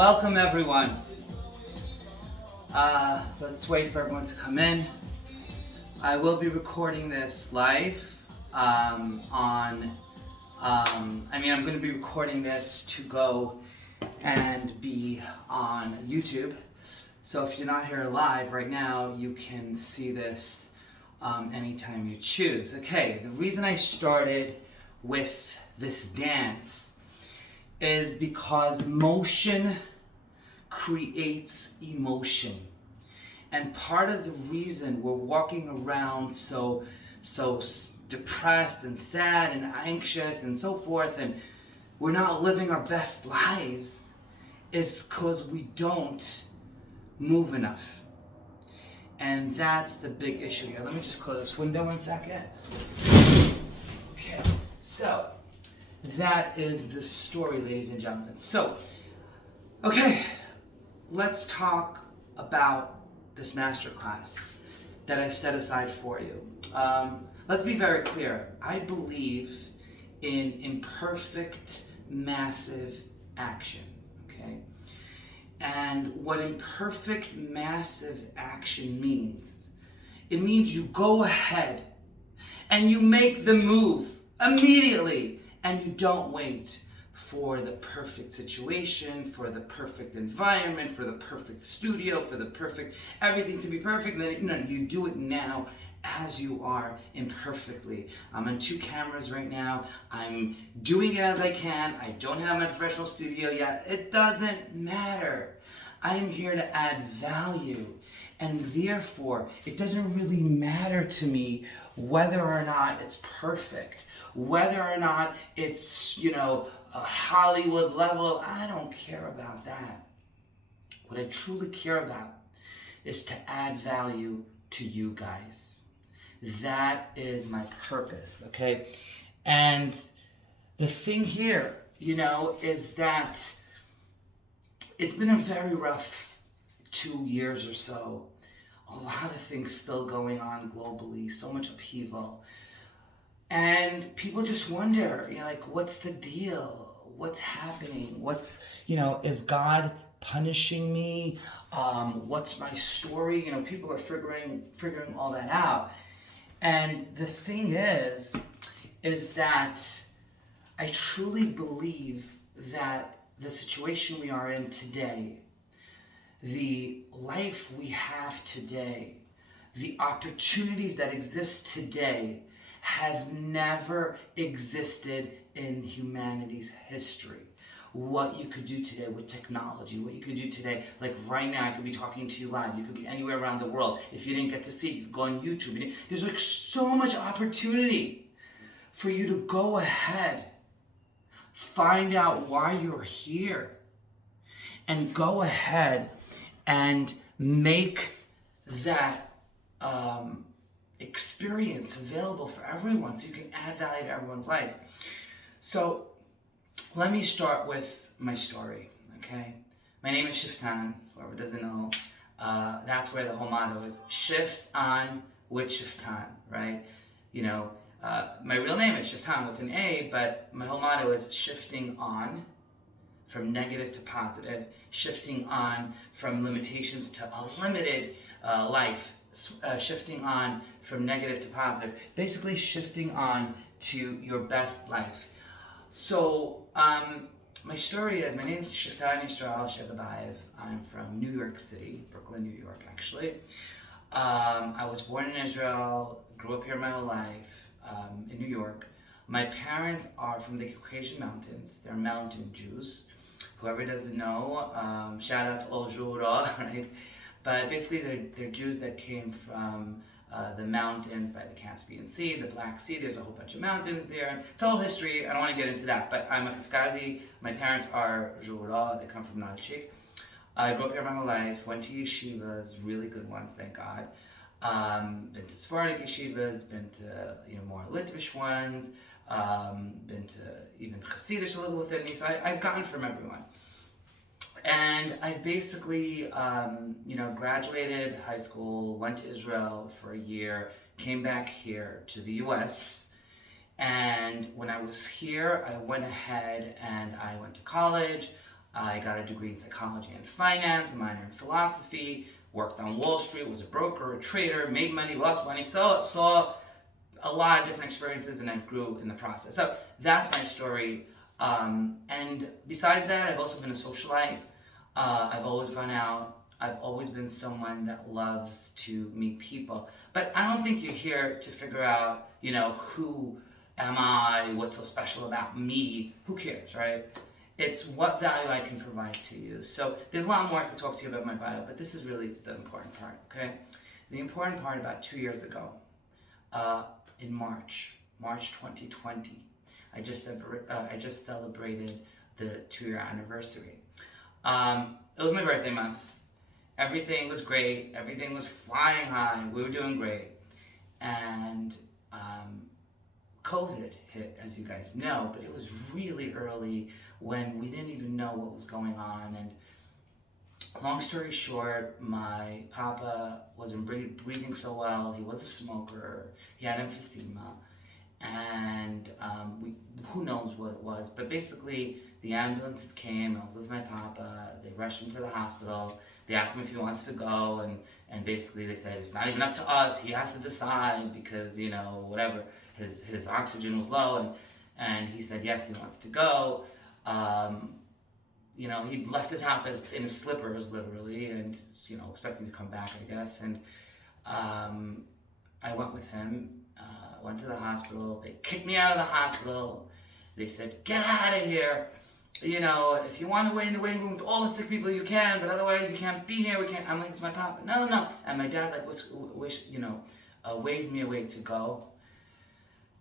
Welcome everyone. Let's wait for everyone to come in. I will be recording this live I'm going to be recording this to go and be on YouTube. So if you're not here live right now, you can see this anytime you choose. Okay, the reason I started with this dance is because motion creates emotion. And part of the reason we're walking around so depressed and sad and anxious and so forth, and we're not living our best lives, is because we don't move enough. And that's the big issue here. Let me just close this window 1 second. Okay, so that is the story, ladies and gentlemen. So, okay, let's talk about this masterclass that I've set aside for you. Let's be very clear. I believe in imperfect, massive action, okay? And what imperfect, massive action means, it means you go ahead and you make the move immediately and you don't wait for the perfect situation, for the perfect environment, for the perfect studio, for the perfect, everything to be perfect. No, you do it now as you are imperfectly. I'm on 2 cameras right now. I'm doing it as I can. I don't have my professional studio yet. It doesn't matter. I am here to add value. And therefore, it doesn't really matter to me whether or not it's perfect, whether or not it's, a Hollywood level. I don't care about that. What I truly care about is to add value to you guys. That is my purpose, okay? And the thing here, is that it's been a very rough 2 years or so. A lot of things still going on globally, so much upheaval. And people just wonder, what's the deal? What's happening? Is God punishing me? What's my story? People are figuring all that out. And the thing is that I truly believe that the situation we are in today, the life we have today, the opportunities that exist today have never existed in humanity's history. What you could do today with technology, what you could do today, like right now I could be talking to you live, you could be anywhere around the world. If you didn't get to see it, you could go on YouTube. There's so much opportunity for you to go ahead, find out why you're here, and go ahead and make that experience available for everyone so you can add value to everyone's life. So let me start with my story, okay? My name is Shiftan, whoever doesn't know. That's where the whole motto is, shift on with Shiftan, right? My real name is Shiftan with an A, but my whole motto is shifting on from negative to positive, shifting on from limitations to unlimited life, shifting on from negative to positive, basically shifting on to your best life. So, my story is, my name is Shiftan Yisrael Shegabayev. I'm from New York City, Brooklyn, New York, actually. I was born in Israel, grew up here my whole life, in New York. My parents are from the Caucasian Mountains. They're mountain Jews. Whoever doesn't know, shout out to all Jura, right? But basically, they're Jews that came from the mountains by the Caspian Sea, the Black Sea. There's a whole bunch of mountains there. It's all history. I don't want to get into that, but I'm a Kafkazi. My parents are Jura. They come from Nalchik. I grew up here my whole life. Went to yeshivas, really good ones, thank God. Been to Sephardic yeshivas, been to more Litvish ones, been to even Hasidish a little within me. So I've gotten from everyone. And I basically, graduated high school, went to Israel for a year, came back here to the US. And when I was here, I went ahead and I went to college. I got a degree in psychology and finance, a minor in philosophy, worked on Wall Street, was a broker, a trader, made money, lost money, saw a lot of different experiences, and I grew in the process. So that's my story. And besides that, I've also been a socialite. I've always gone out. I've always been someone that loves to meet people. But I don't think you're here to figure out, who am I, what's so special about me. Who cares, right? It's what value I can provide to you. So there's a lot more I could talk to you about my bio, but this is really the important part, okay? The important part, about 2 years ago, in March 2020, I just celebrated the 2-year anniversary. It was my birthday month. Everything was great. Everything was flying high. We were doing great. And COVID hit, as you guys know, but it was really early when we didn't even know what was going on. And long story short, my papa wasn't breathing so well. He was a smoker. He had emphysema. And who knows what it was. But basically, the ambulances came. I was with my papa. They rushed him to the hospital. They asked him if he wants to go. And basically they said, it's not even up to us. He has to decide because, whatever. His oxygen was low. And he said, yes, he wants to go. He left his house in his slippers, literally, and, expecting to come back, I guess. And I went with him, went to the hospital. They kicked me out of the hospital. They said, get out of here. If you want to wait in the waiting room with all the sick people, you can, but otherwise you can't be here. We can't. I'm like, it's my papa. No. And my dad, waved me away to go.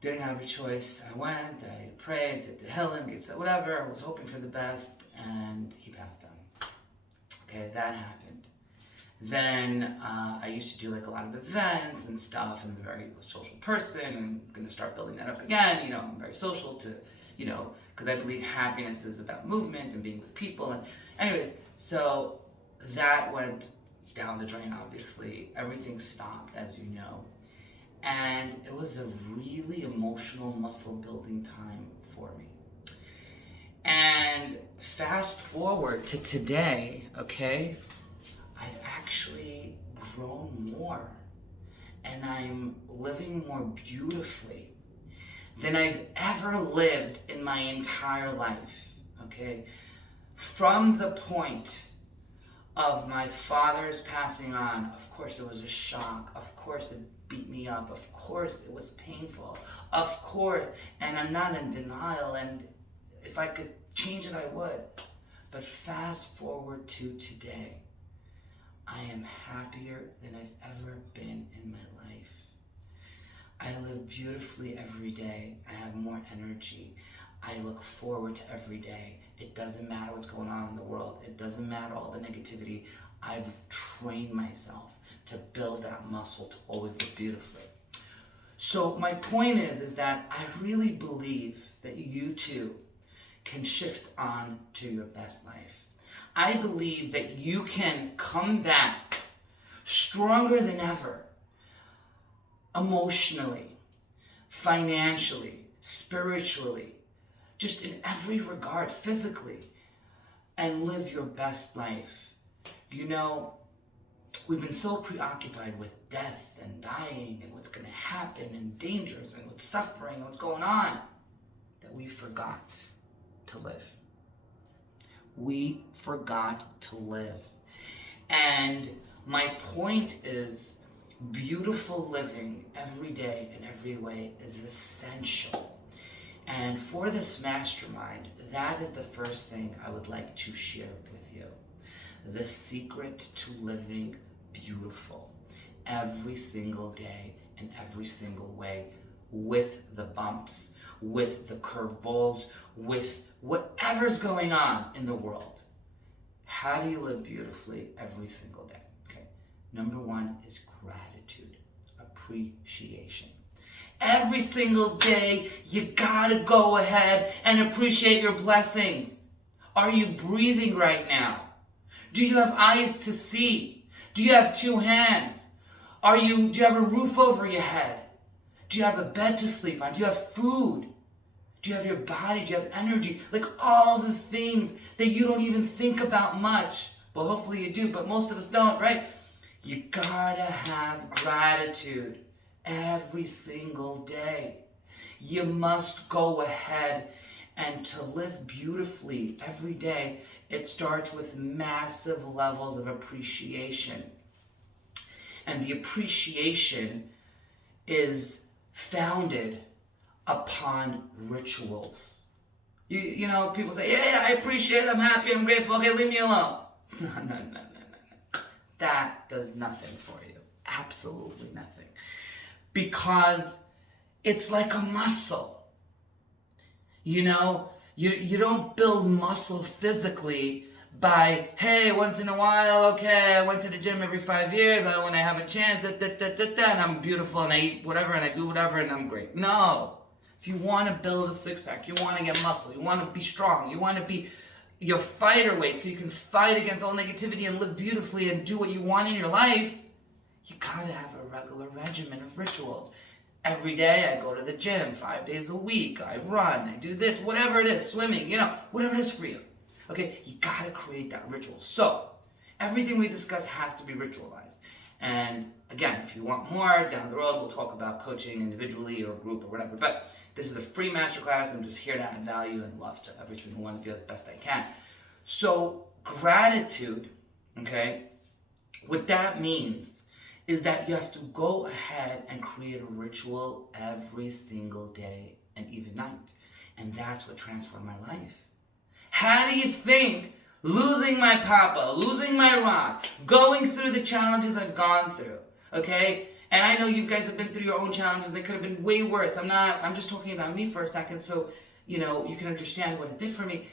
Didn't have a choice. I went, I prayed, said to Helen, whatever. I was hoping for the best, and he passed on. Okay, that happened. Then I used to do a lot of events and stuff. I'm a very social person. I'm going to start building that up again. I'm very social to, because I believe happiness is about movement and being with people. And anyways, so that went down the drain, obviously. Everything stopped, as you know. And it was a really emotional muscle building time for me. And fast forward to today, okay, I've actually grown more. And I'm living more beautifully than I've ever lived in my entire life, okay? From the point of my father's passing on, of course it was a shock, of course it beat me up, of course it was painful, of course, and I'm not in denial, and if I could change it, I would. But fast forward to today, I am happier than I've ever been in my life. I live beautifully every day. I have more energy. I look forward to every day. It doesn't matter what's going on in the world. It doesn't matter all the negativity. I've trained myself to build that muscle to always look beautifully. So my point is that I really believe that you too can shift on to your best life. I believe that you can come back stronger than ever, emotionally, financially, spiritually, just in every regard, physically, and live your best life. We've been so preoccupied with death and dying and what's going to happen and dangers and what's suffering and what's going on that we forgot to live. We forgot to live. And my point is, beautiful living every day in every way is essential. And for this mastermind, that is the first thing I would like to share with you. The secret to living beautiful every single day in every single way, with the bumps, with the curveballs, with whatever's going on in the world. How do you live beautifully every single day? Okay. Number one is gratitude, appreciation. Every single day, you gotta go ahead and appreciate your blessings. Are you breathing right now? Do you have eyes to see? Do you have 2 hands? Do you have a roof over your head? Do you have a bed to sleep on? Do you have food? Do you have your body? Do you have energy? Like all the things that you don't even think about much. Well, hopefully you do, but most of us don't, right? You gotta have gratitude every single day. You must go ahead and to live beautifully every day. It starts with massive levels of appreciation. And the appreciation is founded upon rituals. You know, people say, yeah, I appreciate it, I'm happy, I'm grateful, okay, leave me alone. No. That does nothing for you. Absolutely nothing. Because it's like a muscle. You know, you don't build muscle physically by, hey, once in a while, okay, I went to the gym every 5 years, when I have a chance, and I'm beautiful, and I eat whatever, and I do whatever, and I'm great. No. If you want to build a six-pack, you want to get muscle, you want to be strong, you want to be your fighter weight so you can fight against all negativity and live beautifully and do what you want in your life, you gotta have a regular regimen of rituals. Every day I go to the gym, 5 days a week, I run, I do this, whatever it is, swimming, whatever it is for you. Okay, you gotta create that ritual. So, everything we discuss has to be ritualized. And again, if you want more, down the road we'll talk about coaching individually or group or whatever. But this is a free masterclass. I'm just here to add value and love to every single one of you as best I can. So gratitude, okay, what that means is that you have to go ahead and create a ritual every single day and even night. And that's what transformed my life. How do you think losing my papa, losing my rock, going through the challenges I've gone through, okay? And I know you guys have been through your own challenges. They could have been way worse. I'm just talking about me for a second so, you can understand what it did for me.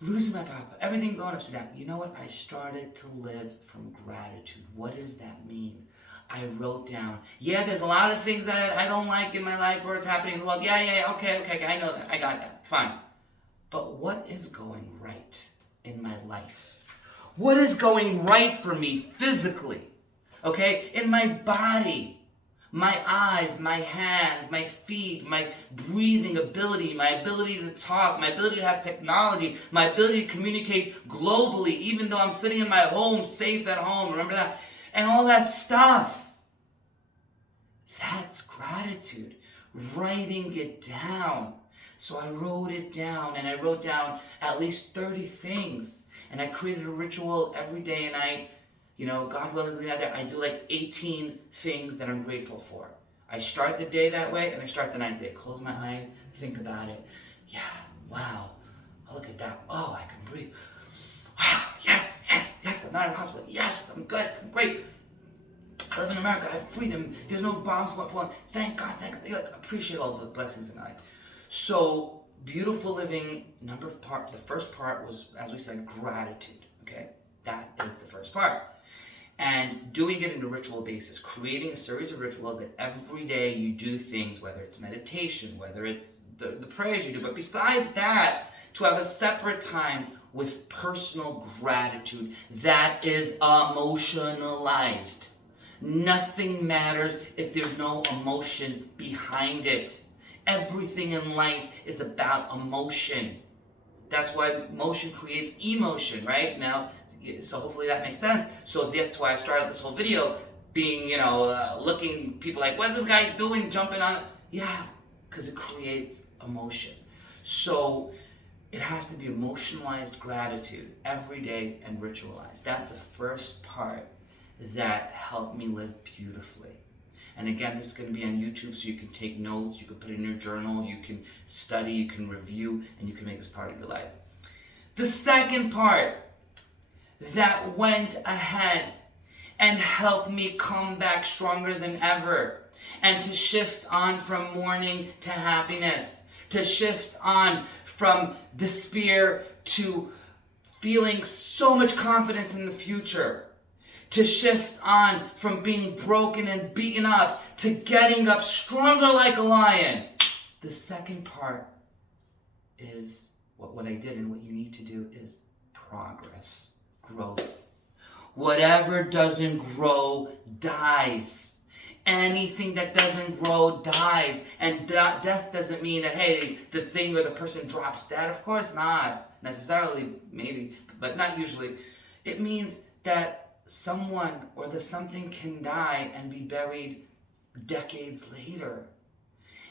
Losing my papa, everything going upside down. You know what? I started to live from gratitude. What does that mean? I wrote down, there's a lot of things that I don't like in my life or it's happening in the world. Okay, I know that. I got that. Fine. But what is going right in my life? What is going right for me physically? Okay, in my body, my eyes, my hands, my feet, my breathing ability, my ability to talk, my ability to have technology, my ability to communicate globally, even though I'm sitting in my home, safe at home, remember that? And all that stuff. That's gratitude. Writing it down. So I wrote it down, and I wrote down at least 30 things. And I created a ritual every day, and God willing, I do like 18 things that I'm grateful for. I start the day that way, and I start the night day. Close my eyes, think about it. Yeah, wow, oh, look at that. Oh, I can breathe. Wow, yes, I'm not in the hospital. Yes, I'm good, I'm great. I live in America, I have freedom. There's no bombs falling. Thank God, appreciate all the blessings in my life. So, beautiful living, the first part was, as we said, gratitude, okay? That is the first part. And doing it in a ritual basis, creating a series of rituals that every day you do things, whether it's meditation, whether it's the prayers you do, but besides that, to have a separate time with personal gratitude that is emotionalized. Nothing matters if there's no emotion behind it. Everything in life is about emotion. That's why motion creates emotion, right? Now, so hopefully that makes sense. So that's why I started this whole video being, looking people like, what is this guy doing, jumping on it? Yeah, because it creates emotion. So it has to be emotionalized gratitude every day and ritualized. That's the first part that helped me live beautifully. And again, this is going to be on YouTube, so you can take notes, you can put it in your journal, you can study, you can review, and you can make this part of your life. The second part that went ahead and helped me come back stronger than ever, and to shift on from mourning to happiness, to shift on from despair to feeling so much confidence in the future, to shift on from being broken and beaten up to getting up stronger like a lion. The second part is what I did, and what you need to do is progress, growth. Whatever doesn't grow dies. Anything that doesn't grow dies. And death doesn't mean that, hey, the thing or the person drops dead. Of course not. Necessarily, maybe, but not usually. It means that someone or the something can die and be buried decades later.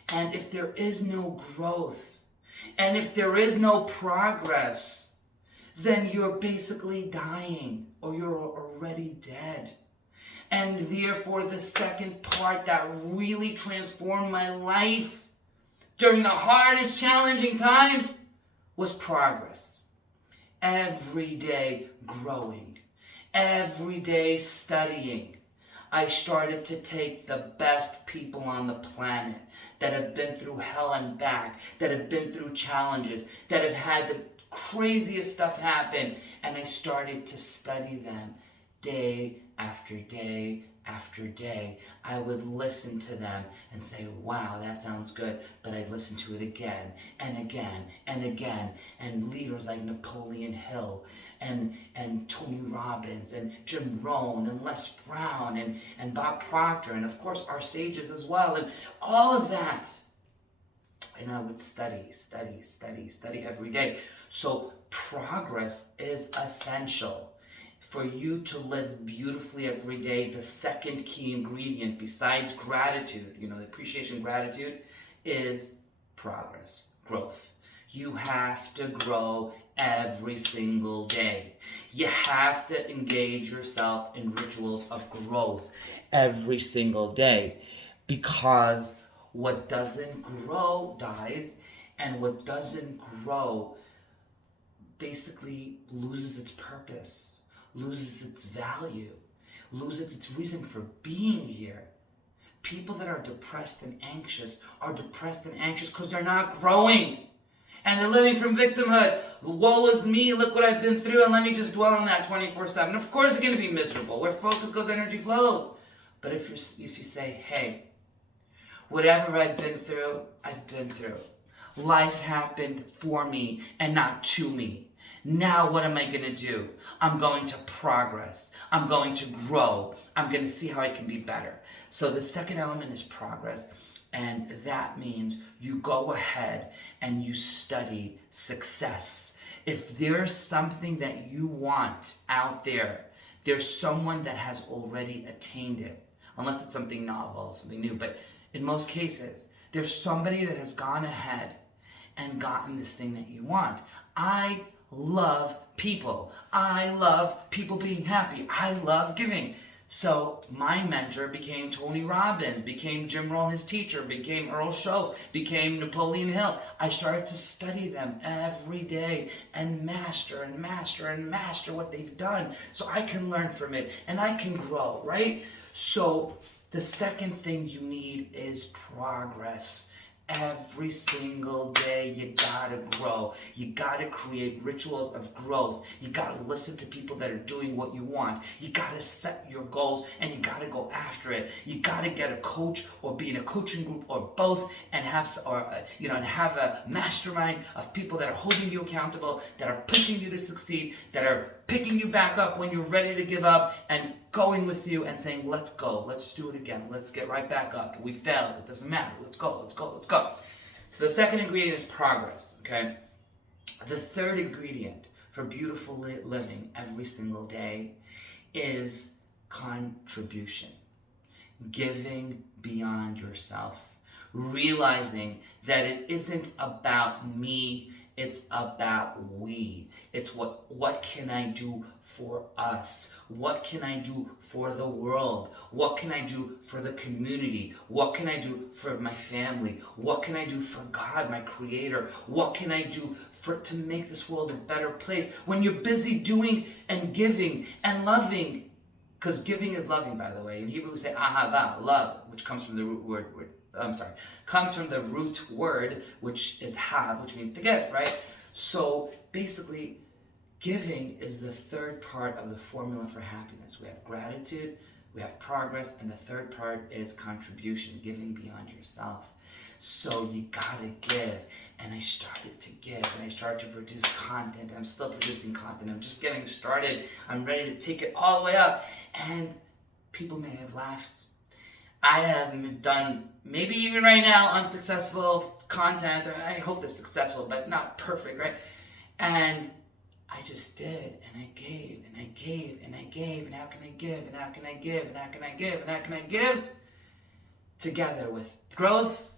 And if there is no growth, and if there is no progress, then you're basically dying, or you're already dead. And therefore, the second part that really transformed my life during the hardest, challenging times was progress. Every day growing, every day studying. I started to take the best people on the planet that have been through hell and back, that have been through challenges, that have had the craziest stuff happen, and I started to study them day after day after day. I would listen to them and say, wow, that sounds good, but I'd listen to it again and again and again. And leaders like Napoleon Hill and Tony Robbins and Jim Rohn and Les Brown and Bob Proctor, and of course our sages as well, and all of that. And I would study every day. So progress is essential. For you to live beautifully every day, the second key ingredient besides gratitude, the appreciation, gratitude, is progress, growth. You have to grow every single day. You have to engage yourself in rituals of growth every single day, because what doesn't grow dies, and what doesn't grow basically loses its purpose, loses its value, loses its reason for being here. People that are depressed and anxious are depressed and anxious because they're not growing. And they're living from victimhood. Woe is me, look what I've been through, and let me just dwell on that 24/7. Of course it's going to be miserable. Where focus goes, energy flows. But if you say, hey, whatever I've been through, I've been through. Life happened for me and not to me. Now what am I going to do? I'm going to progress. I'm going to grow. I'm going to see how I can be better. So the second element is progress. And that means you go ahead and you study success. If there's something that you want out there, there's someone that has already attained it. Unless it's something novel, something new. But in most cases, there's somebody that has gone ahead and gotten this thing that you want. I love people. I love people being happy. I love giving. So my mentor became Tony Robbins, became Jim Rohn, his teacher, became Earl Schoaf, became Napoleon Hill. I started to study them every day and master what they've done so I can learn from it and I can grow, right? So the second thing you need is progress. Every single day you gotta grow. You gotta create rituals of growth. You gotta listen to people that are doing what you want. You gotta set your goals and you gotta go after it. You gotta get a coach or be in a coaching group or both and have a mastermind of people that are holding you accountable, that are pushing you to succeed, that are picking you back up when you're ready to give up and going with you and saying, let's go, let's do it again, let's get right back up. We failed, it doesn't matter, let's go. So the second ingredient is progress, okay? The third ingredient for beautiful living every single day is contribution. Giving beyond yourself. Realizing that it isn't about me, it's about we. It's what can I do for us? What can I do for the world? What can I do for the community? What can I do for my family? What can I do for God, my creator? What can I do to make this world a better place? When you're busy doing and giving and loving, because giving is loving, by the way. In Hebrew we say ahava, love, which comes from the root word, which is have, which means to give, right? So basically, giving is the third part of the formula for happiness. We have gratitude, we have progress, and the third part is contribution, giving beyond yourself. So you gotta give. And I started to give, and I started to produce content. I'm still producing content. I'm just getting started. I'm ready to take it all the way up. And people may have laughed. I have done, maybe even right now, unsuccessful content. I hope it's successful, but not perfect, right? And I just did, and I gave, and I gave, and I gave, and how can I give, and how can I give, and how can I give, and how can I give? Together with growth,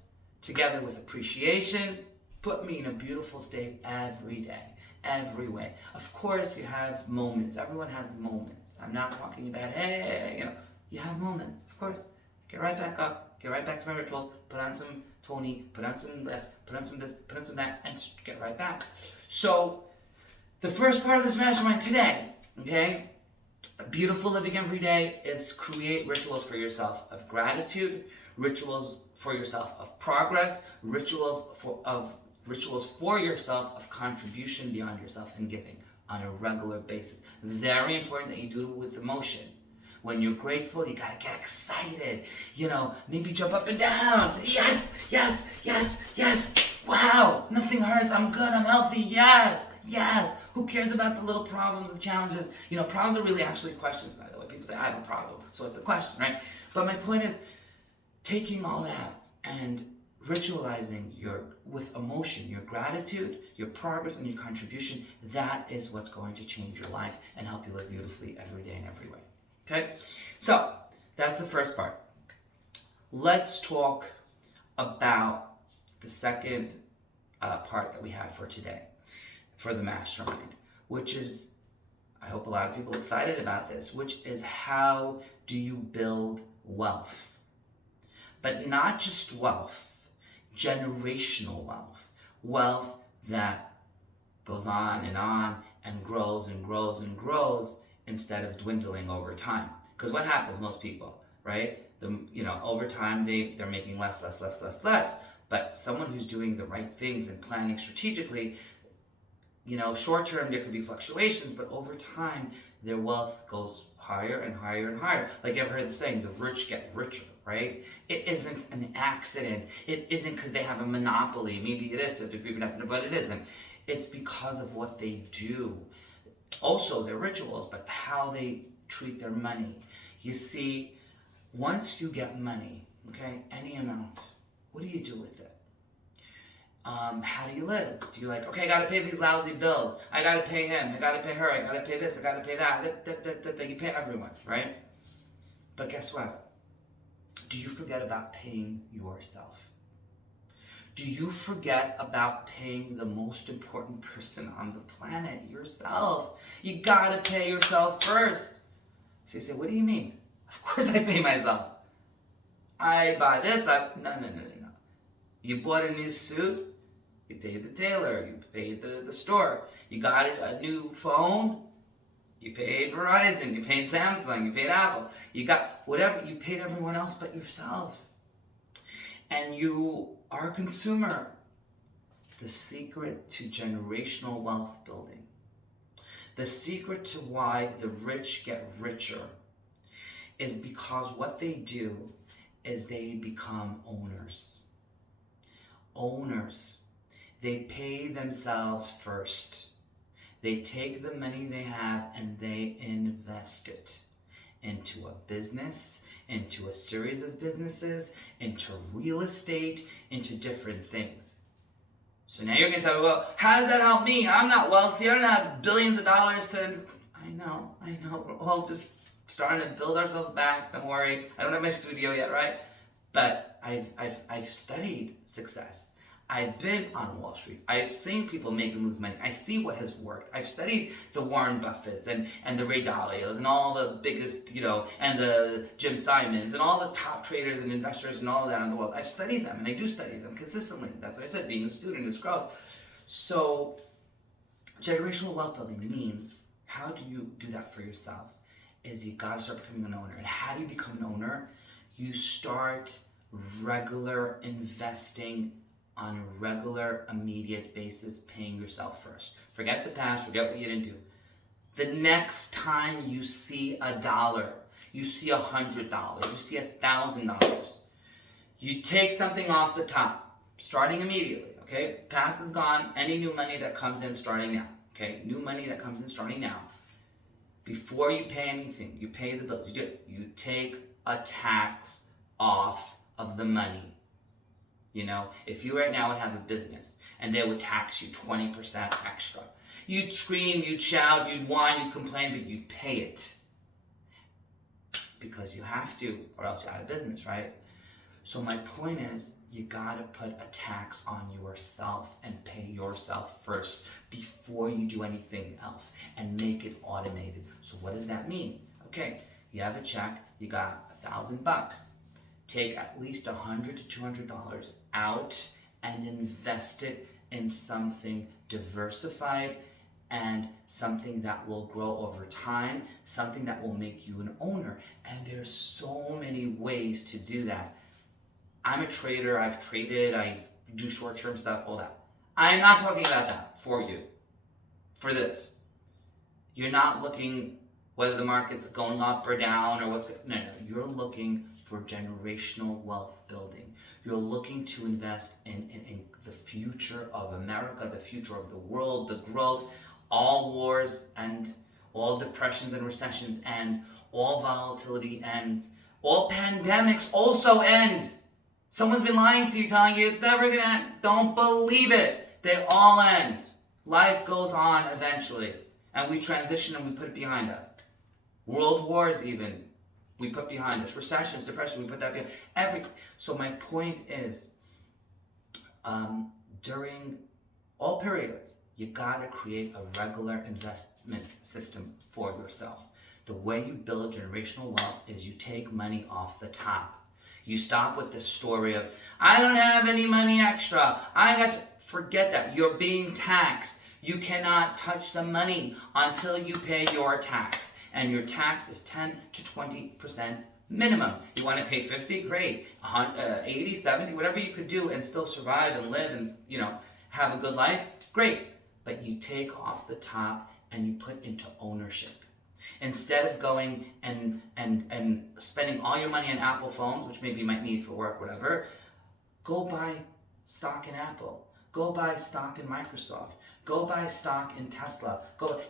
together with appreciation, put me in a beautiful state every day, every way. Of course, you have moments. Everyone has moments. I'm not talking about, hey, you have moments, of course. Get right back up, get right back to my rituals, put on some Tony, put on some this, put on some this, put on some that, and get right back. So, the first part of this mastermind today, okay, beautiful living every day is create rituals for yourself of gratitude, rituals for yourself of progress, rituals for yourself of contribution beyond yourself and giving on a regular basis. Very important that you do it with emotion. When you're grateful, you gotta get excited. Maybe jump up and down. Say, yes, yes, yes, yes. Wow, nothing hurts. I'm good. I'm healthy. Yes, yes. Who cares about the little problems, the challenges? Problems are really actually questions, by the way. People say, I have a problem. So it's a question, right? But my point is, taking all that and ritualizing with emotion, your gratitude, your progress, and your contribution, that is what's going to change your life and help you live beautifully every day in every way. Okay? So, that's the first part. Let's talk about the second part that we have for today, for the mastermind, which is, I hope a lot of people are excited about this, which is how do you build wealth? But not just wealth, generational wealth. Wealth that goes on and grows and grows and grows instead of dwindling over time. Because what happens, most people, right? Over time they're making less. But someone who's doing the right things and planning strategically, short term there could be fluctuations, but over time their wealth goes higher and higher and higher. Like you ever heard the saying, the rich get richer, right? It isn't an accident. It isn't because they have a monopoly. Maybe it is to a degree, but it isn't. It's because of what they do. Also their rituals, but how they treat their money. You see, once you get money, okay, any amount, what do you do with it? How do you live? Do you okay, I gotta pay these lousy bills. I gotta pay him. I gotta pay her. I gotta pay this. I gotta pay that. You pay everyone, right? But guess what? Do you forget about paying yourself? Do you forget about paying the most important person on the planet, yourself? You gotta pay yourself first. So you say, what do you mean? Of course I pay myself. I buy this. No. You bought a new suit, you paid the tailor, you paid the store. You got a new phone, you paid Verizon, you paid Samsung, you paid Apple. You got whatever, you paid everyone else but yourself. And you are a consumer. The secret to generational wealth building, the secret to why the rich get richer, is because what they do is they become owners. Owners. They pay themselves first. They take the money they have and they invest it into a business, into a series of businesses, into real estate, into different things. So now you're going to tell me, well, how does that help me? I'm not wealthy. I don't have billions of dollars to... I know. We're all just starting to build ourselves back. Don't worry. I don't have my studio yet, right? But I've studied success. I've been on Wall Street. I've seen people make and lose money. I see what has worked. I've studied the Warren Buffetts and the Ray Dalios and all the biggest, and the Jim Simons and all the top traders and investors and all of that in the world. I've studied them, and I do study them consistently. That's what I said, being a student is growth. So generational wealth building means, how do you do that for yourself? Is you gotta start becoming an owner. And how do you become an owner? You start regular investing on a regular, immediate basis, paying yourself first. Forget the past, forget what you didn't do. The next time you see $1, you see $100, you see $1,000, you take something off the top, starting immediately, okay? Past is gone, any new money that comes in starting now, okay? New money that comes in starting now. Before you pay anything, you pay the bills, you do it. You take a tax off of the money. You know, if you right now would have a business and they would tax you 20% extra, you'd scream, you'd shout, you'd whine, you'd complain, but you'd pay it. Because you have to, or else you're out of business, right? So my point is, you gotta put a tax on yourself and pay yourself first before you do anything else, and make it automated. So what does that mean? Okay, you have a check, you got $1,000. Take at least $100 to $200 out and invest it in something diversified and something that will grow over time, something that will make you an owner. And there's so many ways to do that. I'm a trader, I've traded, I do short-term stuff, all that. I'm not talking about that for you, for this. You're not looking whether the market's going up or down or what's, no, you're looking for generational wealth building. You're looking to invest in the future of America, the future of the world, the growth. All wars and all depressions and recessions and all volatility and all pandemics also end. Someone's been lying to you, telling you it's never gonna end. Don't believe it. They all end. Life goes on eventually. And we transition and we put it behind us. World wars even, we put behind us. Recessions, depression, we put that behind. Everything. So my point is, during all periods, you gotta create a regular investment system for yourself. The way you build generational wealth is you take money off the top. You stop with this story of, I don't have any money extra. Forget that. You're being taxed. You cannot touch the money until you pay your tax. And your tax is 10 to 20% minimum. You want to pay 50? Great. 80, 70, whatever you could do and still survive and live and, have a good life. Great. But you take off the top and you put into ownership. Instead of going and spending all your money on Apple phones, which maybe you might need for work, whatever, go buy stock in Apple. Go buy stock in Microsoft. Go buy stock in Tesla.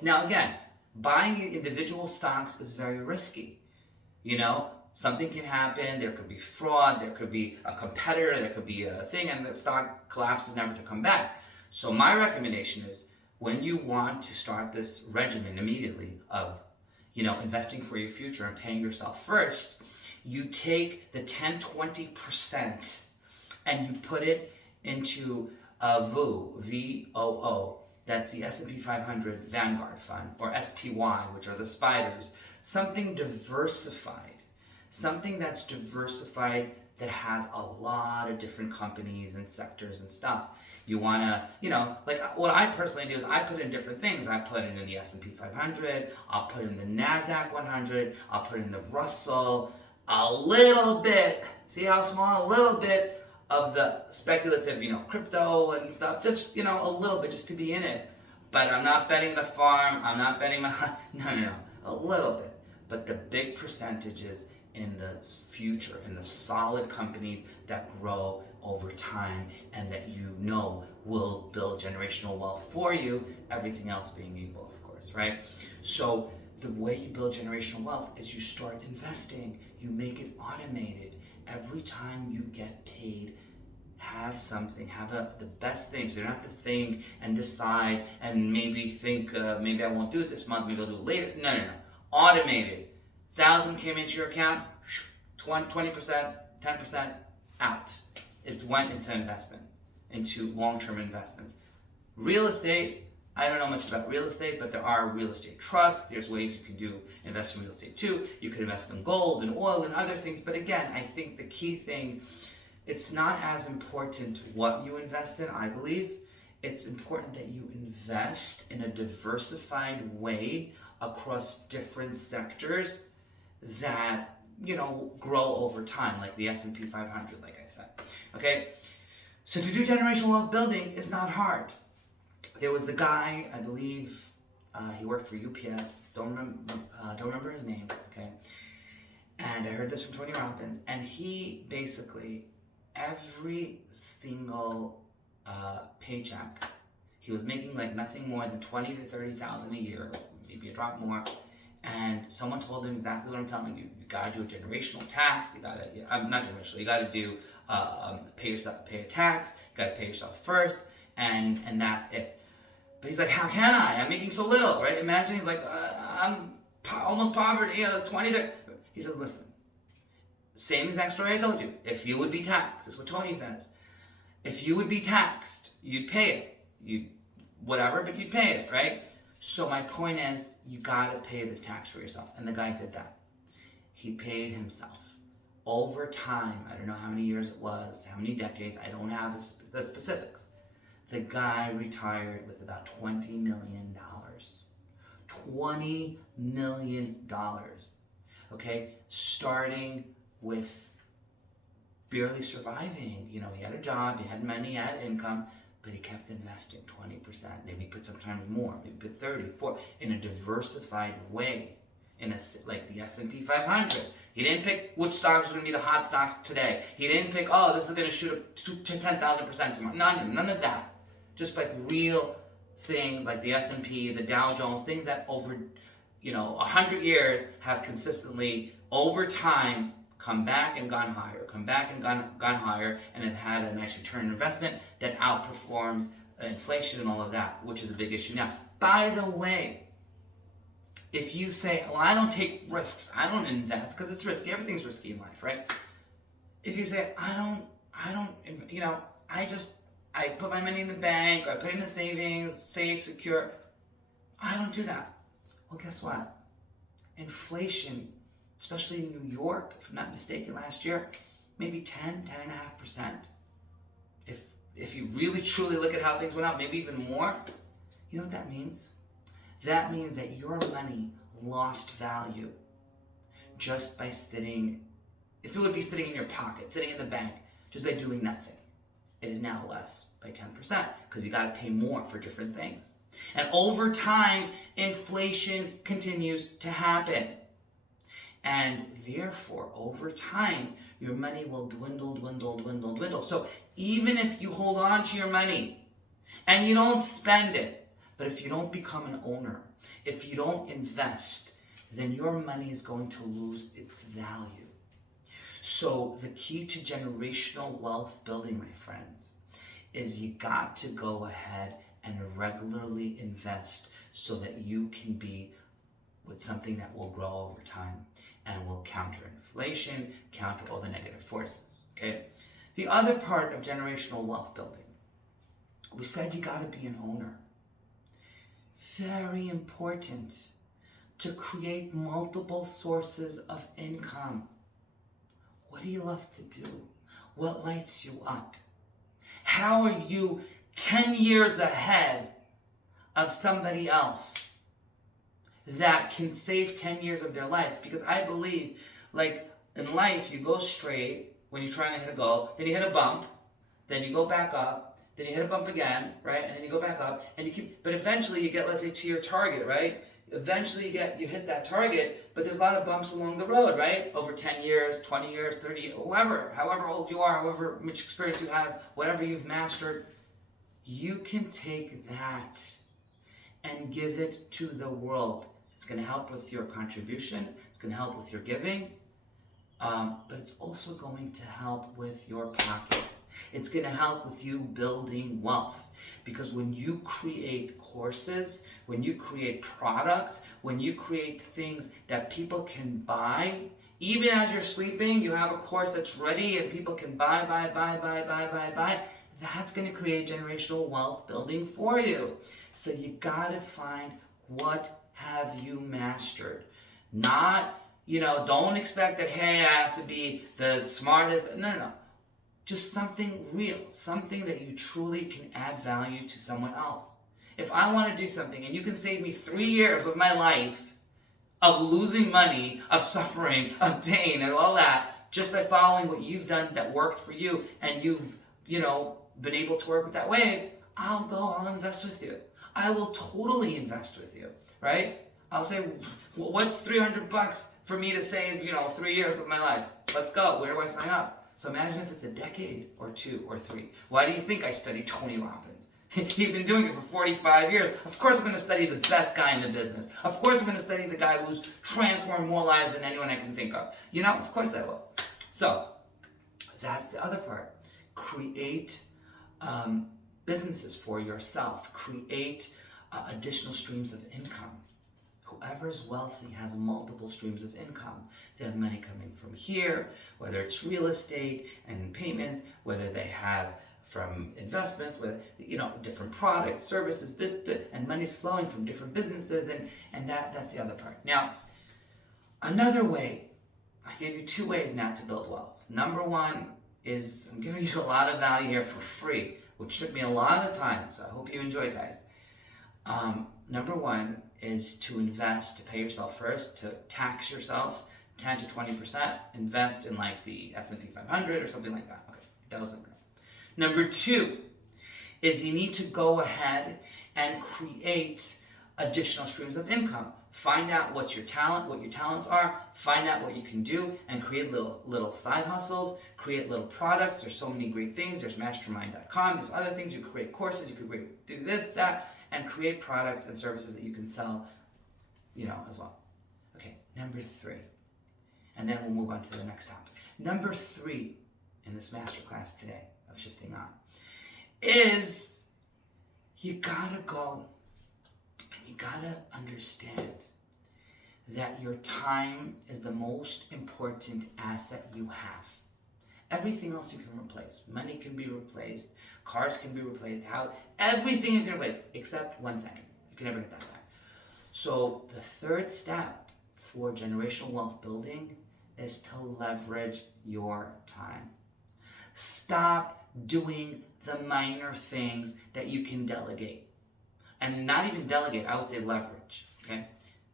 Now again, buying individual stocks is very risky. Something can happen. There could be fraud. There could be a competitor. There could be a thing, and the stock collapses never to come back. So my recommendation is, when you want to start this regimen immediately of, investing for your future and paying yourself first, you take the 10-20% and you put it into a VOO, V-O-O. That's the S&P 500 Vanguard Fund, or SPY, which are the spiders. Something diversified. Something that's diversified that has a lot of different companies and sectors and stuff. You want to, like what I personally do is I put in different things. I put it in the S&P 500, I'll put in the NASDAQ 100, I'll put in the Russell, a little bit, see how small, a little bit of the speculative, crypto and stuff, just, a little bit just to be in it. But I'm not betting the farm, I'm not betting no, a little bit. But the big percentages in the future, in the solid companies that grow over time and that will build generational wealth for you, everything else being equal, of course, right? So the way you build generational wealth is you start investing, you make it automated. Every time you get paid, have something, the best thing, so you don't have to think and decide and maybe think, maybe I won't do it this month, maybe I'll do it later. No. Automated. 1,000 came into your account, 20%, 10% out. It went into investments, into long-term investments. Real estate, I don't know much about real estate, but there are real estate trusts. There's ways you can invest in real estate too. You could invest in gold and oil and other things. But again, I think the key thing, it's not as important what you invest in, I believe. It's important that you invest in a diversified way across different sectors that grow over time, like the S&P 500, like I said. Okay, so to do generational wealth building is not hard. There was a guy, I believe, he worked for UPS. Don't remember his name. Okay, and I heard this from Tony Robbins, and he basically every single paycheck, he was making like nothing more than $20,000 to $30,000 a year, maybe a drop more. And someone told him exactly what I'm telling you. You gotta do a generational tax. You gotta, not generational. You gotta do pay a tax. You gotta pay yourself first, and that's it. But he's like, how can I? I'm making so little, right? Imagine he's like, I'm almost poverty, 20 there. He says, listen, same exact story I told you. If you would be taxed, that's what Tony says. If you would be taxed, you'd pay it. You'd whatever, but you'd pay it, right? So my point is, you gotta pay this tax for yourself. And the guy did that. He paid himself. Over time, I don't know how many years it was, how many decades, I don't have the specifics. The guy retired with about $20 million. $20 million. Okay? Starting with barely surviving. You know, he had a job, he had money, he had income, but he kept investing 20%. Maybe he put sometimes more, maybe put 30, 40, in a diversified way. Like the S&P 500. He didn't pick which stocks are going to be the hot stocks today. He didn't pick, this is going to shoot up to 10,000% tomorrow. None of that. Just like real things like the S&P, the Dow Jones, things that over 100 years have consistently, over time, come back and gone higher, come back and gone higher, and have had a nice return on investment that outperforms inflation and all of that, which is a big issue now. By the way, if you say, well, I don't take risks, I don't invest, because it's risky, everything's risky in life, right? If you say, I put my money in the bank, or I put it in the savings, safe, secure, I don't do that. Well, guess what? Inflation, especially in New York, if I'm not mistaken, last year, maybe 10.5%. If you really truly look at how things went up, maybe even more, you know what that means? That means that your money lost value just by sitting, if it would be sitting in your pocket, sitting in the bank, just by doing nothing. It is now less by 10% because you got to pay more for different things. And over time, inflation continues to happen. And therefore, over time, your money will dwindle. So even if you hold on to your money and you don't spend it, but if you don't become an owner, if you don't invest, then your money is going to lose its value. So the key to generational wealth building, my friends, is you got to go ahead and regularly invest so that you can be with something that will grow over time and will counter inflation, counter all the negative forces, okay? The other part of generational wealth building, we said you got to be an owner. Very important to create multiple sources of income. What do you love to do? What lights you up? How are you 10 years ahead of somebody else that can save 10 years of their life? Because I believe, like in life, you go straight when you're trying to hit a goal, then you hit a bump, then you go back up, then you hit a bump again, right? And then you go back up, and you keep, but eventually you get, let's say, to your target, right? Eventually you hit that target, but there's a lot of bumps along the road, right? Over 10 years, 20 years, 30, however old you are, however much experience you have, whatever you've mastered, you can take that and give it to the world. It's going to help with your contribution. It's going to help with your giving, but it's also going to help with your pocket. It's going to help with you building wealth. Because when you create courses, when you create products, when you create things that people can buy, even as you're sleeping, you have a course that's ready and people can buy, that's going to create generational wealth building for you. So you got to find what have you mastered. Not, don't expect that, hey, I have to be the smartest. No. Just something real, something that you truly can add value to someone else. If I want to do something and you can save me 3 years of my life of losing money, of suffering, of pain, and all that, just by following what you've done that worked for you, and you've, been able to work with that way, I'll invest with you. I will totally invest with you, right? I'll say, well, what's $300 for me to save, 3 years of my life? Let's go. Where do I sign up? So imagine if it's a decade or 2 or 3. Why do you think I studied Tony Robbins? You've been doing it for 45 years. Of course I'm going to study the best guy in the business. Of course I'm going to study the guy who's transformed more lives than anyone I can think of. You know, of course I will. So, that's the other part. Create businesses for yourself. Create additional streams of income. Whoever is wealthy has multiple streams of income. They have money coming from here, whether it's real estate and payments, whether they have from investments, with different products, services, and money's flowing from different businesses, and that's the other part. Now, another way, I gave you 2 ways now to build wealth. Number 1 is I'm giving you a lot of value here for free, which took me a lot of time, so I hope you enjoy, guys. Number 1 is to invest, to pay yourself first, to tax yourself 10 to 20%, invest in like the S&P 500 or something like that. Okay, that was number 1. Number 2 is you need to go ahead and create additional streams of income. Find out what your talents are, find out what you can do, and create little side hustles, create little products. There's so many great things. There's mastermind.com, there's other things. You can create courses, you can do this, that, and create products and services that you can sell, as well. Okay, number 3. And then we'll move on to the next topic. Number 3 in this masterclass today of Shifting On is you gotta go and you gotta understand that your time is the most important asset you have. Everything else you can replace. Money can be replaced, cars can be replaced, everything you can replace except 1 second. You can never get that back. So the 3rd step for generational wealth building is to leverage your time. Stop doing the minor things that you can delegate. And not even delegate, I would say leverage, okay?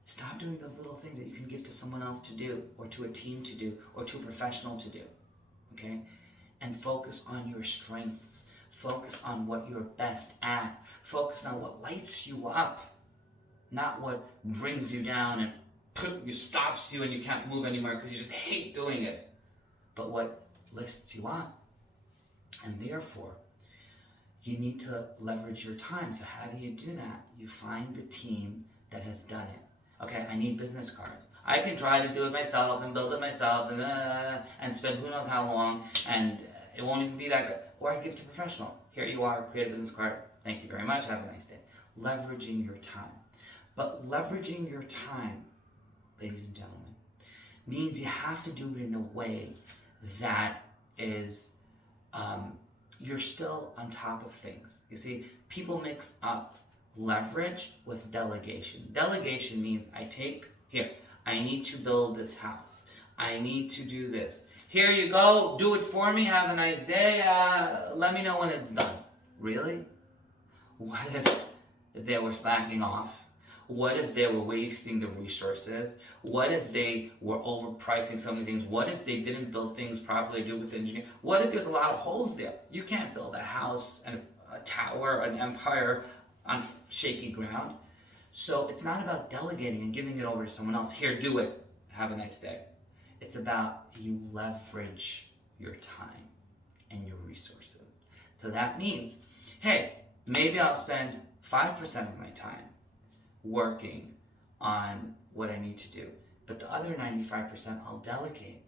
Stop doing those little things that you can give to someone else to do, or to a team to do, or to a professional to do, okay? And focus on your strengths. Focus on what you're best at. Focus on what lights you up, not what brings you down and stops you and you can't move anymore because you just hate doing it, but what lifts you up. And therefore, you need to leverage your time. So how do you do that? You find the team that has done it. Okay, I need business cards. I can try to do it myself and build it myself and spend who knows how long, and it won't even be that good. Or I give it to a professional. Here you are, create a business card. Thank you very much. Have a nice day. Leveraging your time. But leveraging your time, ladies and gentlemen, means you have to do it in a way that is you're still on top of things. You see, people mix up leverage with delegation. Delegation means I need to build this house. I need to do this. Here you go, do it for me, have a nice day, let me know when it's done. Really? What if they were slacking off? What if they were wasting the resources? What if they were overpricing so many things? What if they didn't build things properly, do with engineering? What if there's a lot of holes there? You can't build a house and a tower, an empire on shaky ground. So it's not about delegating and giving it over to someone else. Here, do it. Have a nice day. It's about you leverage your time and your resources. So that means, hey, maybe I'll spend 5% of my time working on what I need to do, but the other 95% I'll delegate.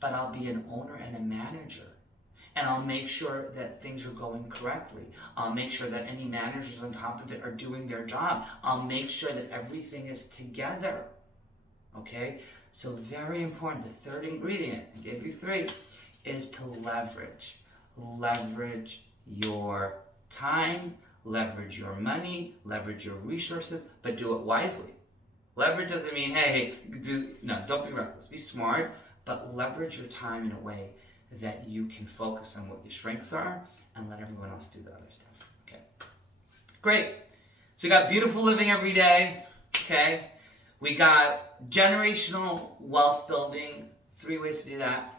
But I'll be an owner and a manager, and I'll make sure that things are going correctly. I'll make sure that any managers on top of it are doing their job. I'll make sure that everything is together. Okay? So very important, the 3rd ingredient, I gave you 3, is to leverage. Leverage your time, leverage your money, leverage your resources, but do it wisely. Leverage doesn't mean, don't be reckless. Be smart, but leverage your time in a way that you can focus on what your strengths are and let everyone else do the other stuff. Okay, great. So we got beautiful living every day. Okay, we got generational wealth building. 3 ways to do that.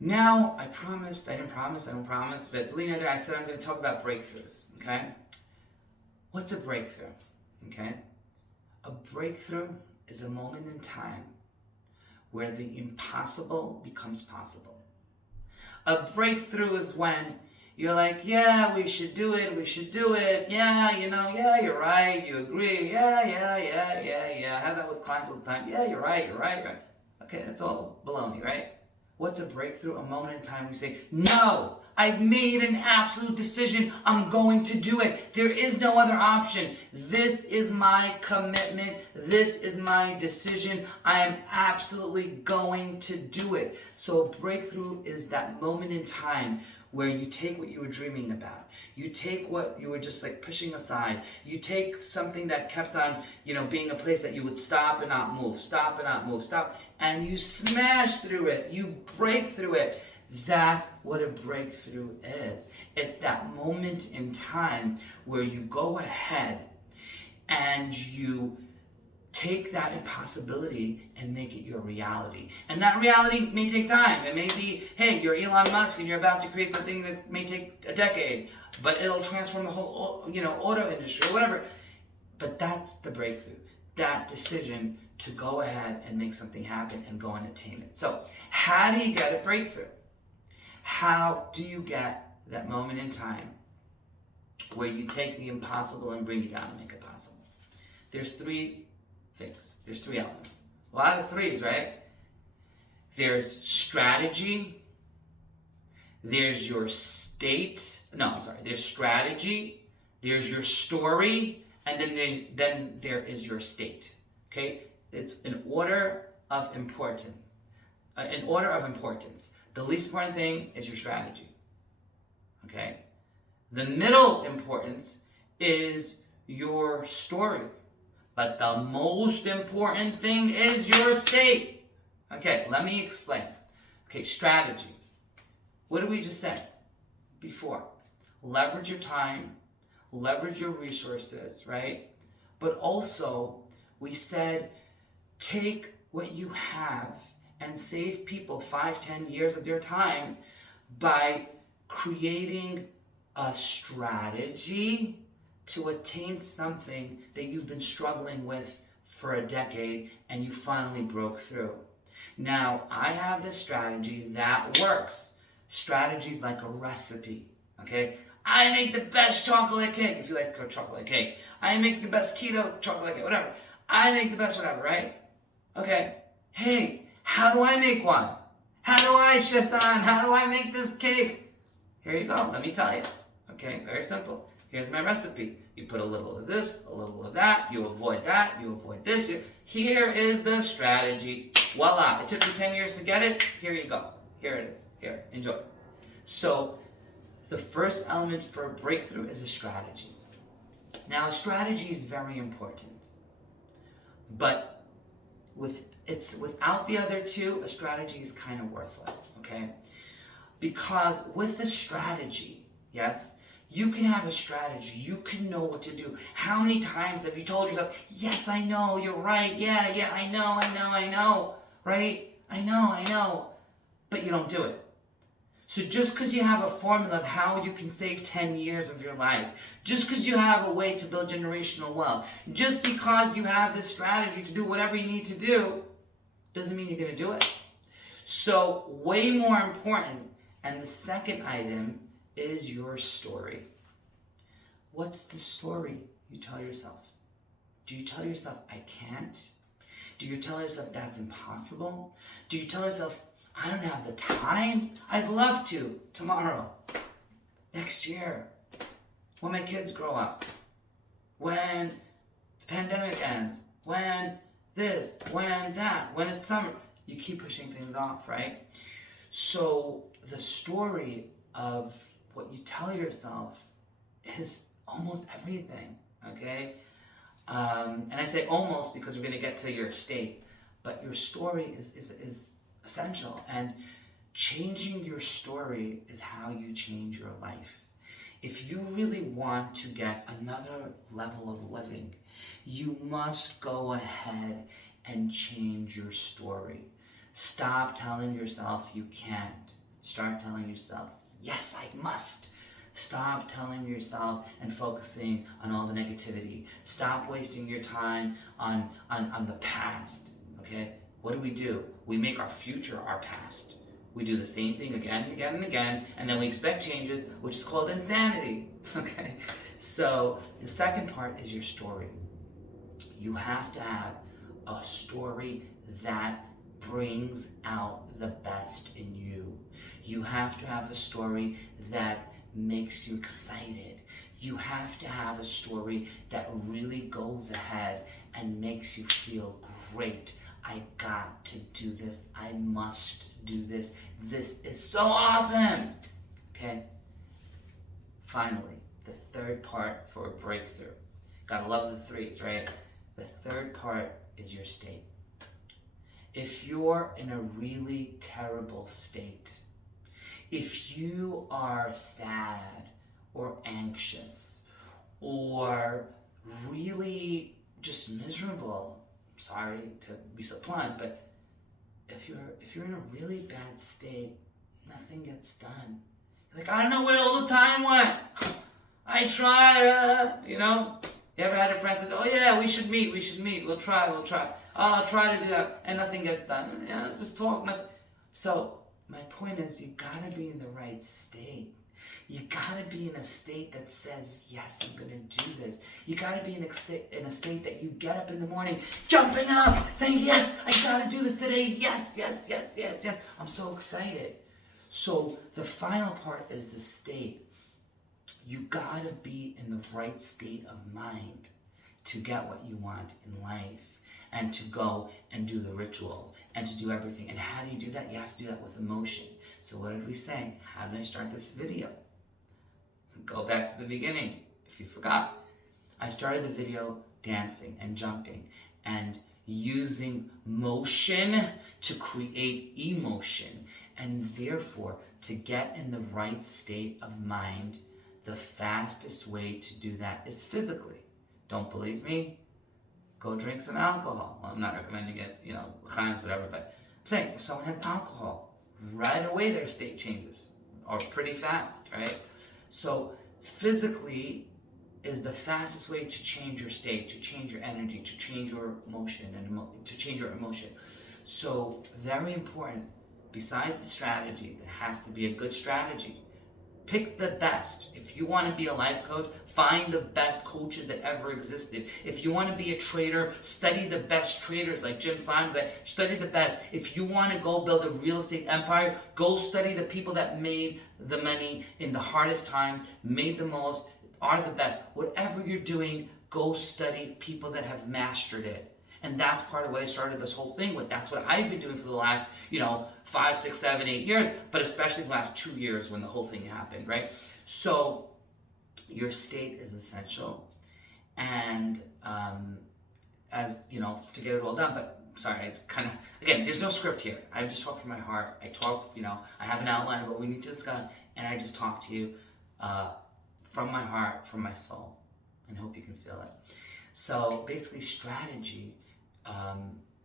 Now, I don't promise, but I said I'm going to talk about breakthroughs, okay? What's a breakthrough, okay? A breakthrough is a moment in time where the impossible becomes possible. A breakthrough is when You're like, yeah, we should do it. Yeah, yeah, you're right, you agree. Yeah. I have that with clients all the time. Yeah, you're right. Okay, that's all baloney, right? What's a breakthrough? A moment in time we say, no, I've made an absolute decision. I'm going to do it. There is no other option. This is my commitment. This is my decision. I am absolutely going to do it. So a breakthrough is that moment in time where you take what you were dreaming about. You take what you were just like pushing aside. You take something that kept on, being a place that you would stop and not move, and you smash through it. You break through it. That's what a breakthrough is. It's that moment in time where you go ahead and you take that impossibility and make it your reality. And that reality may take time. It may be, hey, you're Elon Musk and you're about to create something that may take a decade, but it'll transform the whole, auto industry or whatever. But that's the breakthrough. That decision to go ahead and make something happen and go and attain it. So how do you get a breakthrough? How do you get that moment in time where you take the impossible and bring it down and make it possible? There's three things. There's three elements. A lot of threes, right? There's strategy. There's your state. There's strategy. There's your story. And then there is your state. Okay? It's an order of importance. The least important thing is your strategy. Okay? The middle importance is your story. But the most important thing is your state. Okay, let me explain. Okay, strategy. What did we just say before? Leverage your time, leverage your resources, right? But also, we said, take what you have and save people 5-10 years of their time by creating a strategy to attain something that you've been struggling with for a decade and you finally broke through. Now, I have this strategy that works. Strategy's like a recipe, okay? I make the best chocolate cake, if you like chocolate cake. I make the best keto chocolate cake, whatever. I make the best whatever, right? Okay, hey, how do I make one? How do I, Shiftan? How do I make this cake? Here you go, let me tell you. Okay, very simple. Here's my recipe. You put a little of this, a little of that. You avoid that. You avoid this. Here is the strategy. Voila. It took me 10 years to get it. Here you go. Here it is. Here. Enjoy. So the first element for a breakthrough is a strategy. Now, a strategy is very important. But without the other two, a strategy is kind of worthless. Okay? Because with the strategy, yes, you can have a strategy. You can know what to do. How many times have you told yourself, yes, I know, you're right. Yeah, I know. Right? I know. But you don't do it. So just because you have a formula of how you can save 10 years of your life, just because you have a way to build generational wealth, just because you have this strategy to do whatever you need to do, doesn't mean you're going to do it. So way more important, and the second item is your story. What's the story you tell yourself? Do you tell yourself, I can't? Do you tell yourself that's impossible? Do you tell yourself, I don't have the time? I'd love to tomorrow, next year, when my kids grow up, when the pandemic ends, when this, when that, when it's summer. You keep pushing things off, right? So the story of what you tell yourself is almost everything, okay? And I say almost because we're going to get to your state, but your story is essential, and changing your story is how you change your life. If you really want to get another level of living, you must go ahead and change your story. Stop telling yourself you can't. Start telling yourself, yes, I must. Stop telling yourself and focusing on all the negativity. Stop wasting your time on the past, okay? What do? We make our future our past. We do the same thing again and again and again, and then we expect changes, which is called insanity. Okay? So the second part is your story. You have to have a story that brings out the best in you. You have to have a story that makes you excited. You have to have a story that really goes ahead and makes you feel great. I got to do this. I must do this. This is so awesome. Okay? Finally, the third part for a breakthrough. Gotta love the threes, right? The third part is your state. If you're in a really terrible state, if you are sad or anxious or really just miserable, sorry to be so blunt, but if you're in a really bad state, nothing gets done. You're like, I don't know where all the time went. I tried, you know. You ever had a friend says, oh yeah, we should meet, we'll try. Oh, I'll try to do that, and nothing gets done. You know, just talk, nothing. So my point is, you gotta be in the right state. You gotta be in a state that says, yes, I'm gonna do this. You gotta be in a state that you get up in the morning, jumping up, saying, yes, I gotta do this today. Yes. I'm so excited. So the final part is the state. You gotta be in the right state of mind to get what you want in life and to go and do the rituals and to do everything. And how do you do that? You have to do that with emotion. So what did we say? How did I start this video? Go back to the beginning if you forgot. I started the video dancing and jumping and using motion to create emotion, and therefore to get in the right state of mind. The fastest way to do that is physically. Don't believe me? Go drink some alcohol. Well, I'm not recommending it, l'chaim, whatever, but I'm saying if someone has alcohol, right away their state changes, or pretty fast, right? So physically is the fastest way to change your state, to change your energy, to change your emotion, and to change your emotion. So very important, besides the strategy, there has to be a good strategy. Pick the best. If you want to be a life coach, find the best coaches that ever existed. If you want to be a trader, study the best traders like Jim Simons. Study the best. If you want to go build a real estate empire, go study the people that made the money in the hardest times, made the most, are the best. Whatever you're doing, go study people that have mastered it. And that's part of what I started this whole thing with. That's what I've been doing for the last, 5, 6, 7, 8 years, but especially the last 2 years when the whole thing happened, right? So your state is essential. And to get it all done, but sorry, again, there's no script here. I just talk from my heart. I talk, I have an outline of what we need to discuss, and I just talk to you from my heart, from my soul, and hope you can feel it. So basically strategy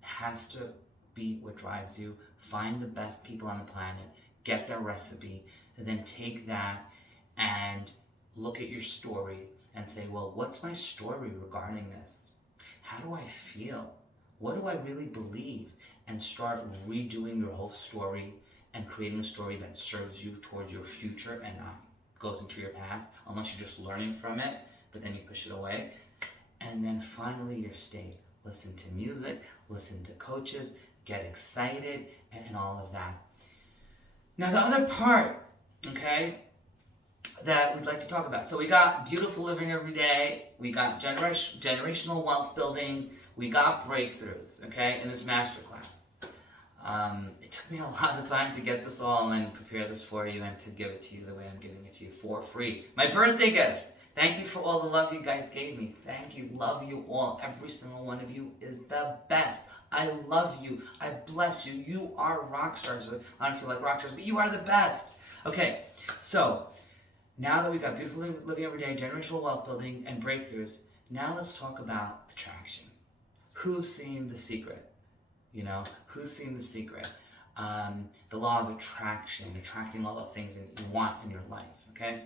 has to be what drives you. Find the best people on the planet, get their recipe, and then take that and look at your story and say, well, what's my story regarding this? How do I feel? What do I really believe? And start redoing your whole story and creating a story that serves you towards your future and not goes into your past, unless you're just learning from it, but then you push it away. And then finally your state. Listen to music, listen to coaches, get excited, and all of that. Now the other part, okay, that we'd like to talk about. So we got beautiful living every day, we got generational wealth building, we got breakthroughs, okay, in this masterclass. It took me a lot of time to get this all and prepare this for you and to give it to you the way I'm giving it to you for free. My birthday gift. Thank you for all the love you guys gave me. Thank you. Love you all. Every single one of you is the best. I love you. I bless you. You are rock stars. I don't feel like rock stars, but you are the best. Okay, so now that we've got beautiful living every day, generational wealth building, and breakthroughs, now let's talk about attraction. Who's seen The Secret? Who's seen The Secret? The law of attraction, attracting all the things that you want in your life, okay?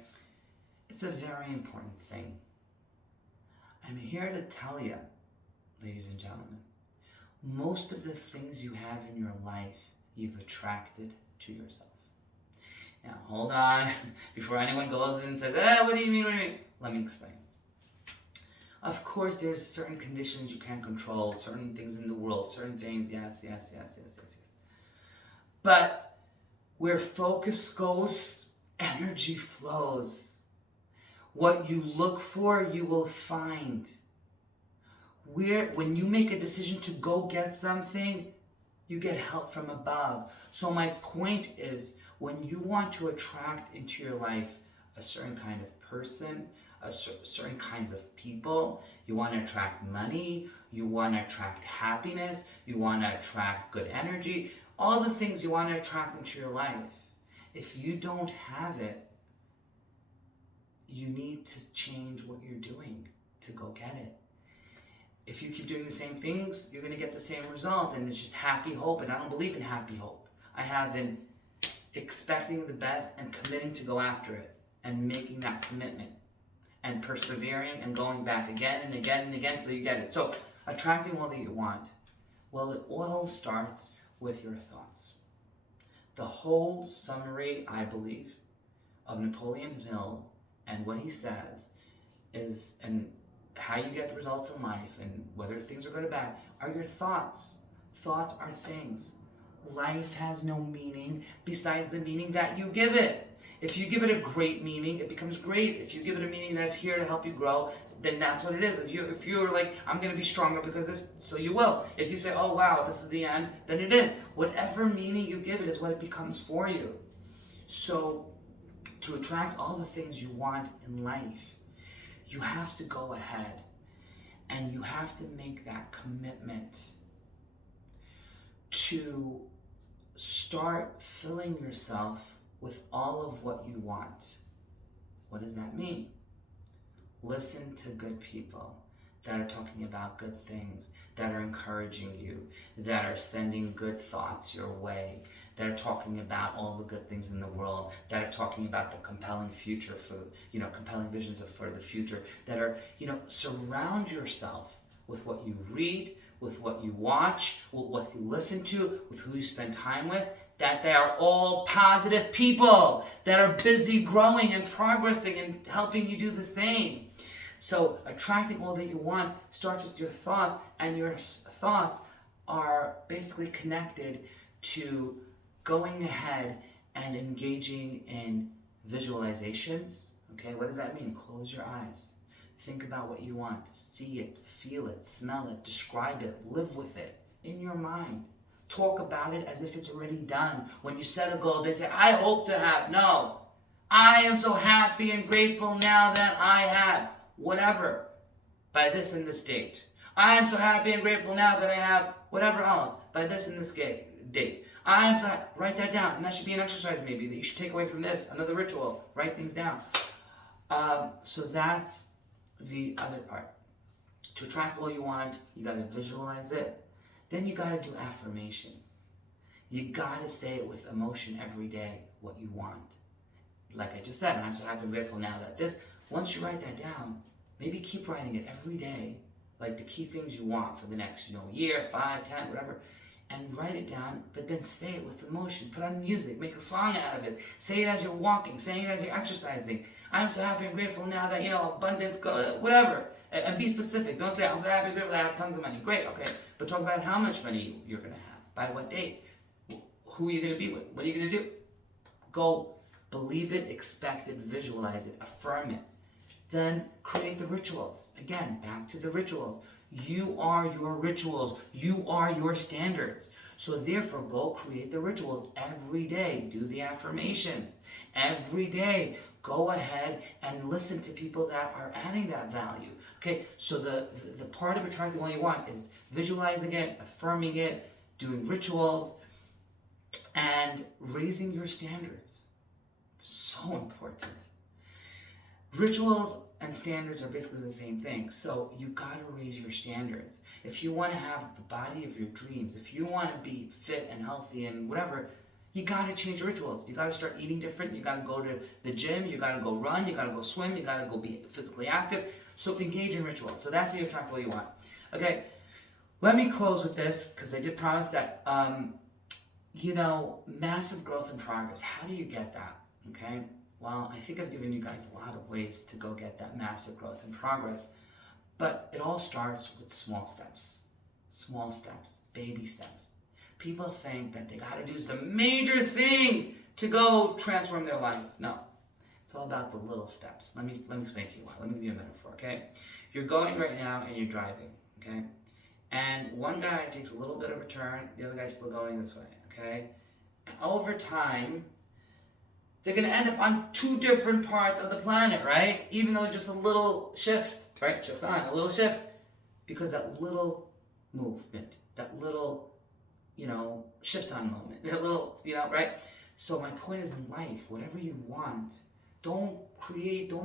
It's a very important thing. I'm here to tell you, ladies and gentlemen, most of the things you have in your life, you've attracted to yourself. Now, hold on, before anyone goes in and says, what do you mean, Let me explain. Of course, there's certain conditions you can't control, certain things in the world, certain things, yes. But where focus goes, energy flows. What you look for, you will find. When you make a decision to go get something, you get help from above. So my point is, when you want to attract into your life a certain kind of person, certain kinds of people, you want to attract money, you want to attract happiness, you want to attract good energy, all the things you want to attract into your life. If you don't have it, you need to change what you're doing to go get it. If you keep doing the same things, you're going to get the same result, and it's just happy hope, and I don't believe in happy hope. I have in expecting the best and committing to go after it and making that commitment and persevering and going back again and again and again till you get it. So attracting all that you want, well, it all starts with your thoughts. The whole summary, I believe, of Napoleon Hill and what he says is, and how you get results in life and whether things are good or bad, are your thoughts. Thoughts are things. Life has no meaning besides the meaning that you give it. If you give it a great meaning, it becomes great. If you give it a meaning that's here to help you grow, then that's what it is. If you're like, I'm going to be stronger because this, so you will. If you say, oh wow, this is the end, then it is. Whatever meaning you give it is what it becomes for you. So to attract all the things you want in life, you have to go ahead and you have to make that commitment to start filling yourself with all of what you want. What does that mean? Listen to good people that are talking about good things, that are encouraging you, that are sending good thoughts your way, that are talking about all the good things in the world, that are talking about the compelling future for, compelling visions for the future, that are, surround yourself with what you read, with what you watch, with what you listen to, with who you spend time with, that they are all positive people that are busy growing and progressing and helping you do the same. So attracting all that you want starts with your thoughts, and your thoughts are basically connected to going ahead and engaging in visualizations. Okay, what does that mean? Close your eyes. Think about what you want. See it, feel it, smell it, describe it, live with it in your mind. Talk about it as if it's already done. When you set a goal, they say, I hope to have. No. I am so happy and grateful now that I have whatever by this and this date. I am so happy and grateful now that I have whatever else by this and this date. I am so happy. Write that down. And that should be an exercise maybe that you should take away from this. Another ritual. Write things down. So that's the other part. To attract all you want, you got to visualize it. Then you got to do affirmations. You got to say it with emotion every day, what you want. Like I just said, I'm so happy and grateful now that this. Once you write that down, maybe keep writing it every day, like the key things you want for the next, year, 5, 10, whatever, and write it down, but then say it with emotion. Put on music, make a song out of it. Say it as you're walking, say it as you're exercising. I'm so happy and grateful now that, abundance, whatever. And be specific. Don't say, I'm so happy and grateful that I have tons of money. Great, okay. But talk about how much money you're going to have. By what date? Who are you going to be with? What are you going to do? Go believe it, expect it, visualize it, affirm it. Then create the rituals. Again, back to the rituals. You are your rituals. You are your standards. So therefore, go create the rituals every day. Do the affirmations. Every day, go ahead and listen to people that are adding that value. Okay, so the part of attracting what you want is visualizing it, affirming it, doing rituals, and raising your standards. So important. Rituals and standards are basically the same thing. So you gotta raise your standards. If you want to have the body of your dreams, if you want to be fit and healthy and whatever, you gotta change rituals. You gotta start eating different. You gotta go to the gym. You gotta go run. You gotta go swim. You gotta go be physically active. So engage in rituals. So that's how you attract what you want. Okay, let me close with this because I did promise that massive growth and progress. How do you get that? Okay. Well, I think I've given you guys a lot of ways to go get that massive growth and progress, but it all starts with small steps, baby steps. People think that they got to do some major thing to go transform their life. No, it's all about the little steps. Let me explain to you why. Let me give you a metaphor, okay? You're going right now and you're driving, okay? And one guy takes a little bit of a turn, the other guy's still going this way, okay? And over time, they're going to end up on two different parts of the planet, right? Even though just a little shift, right? Shift on, a little shift. Because that little movement, that little, shift on moment, that little, right? So my point is in life, whatever you want, don't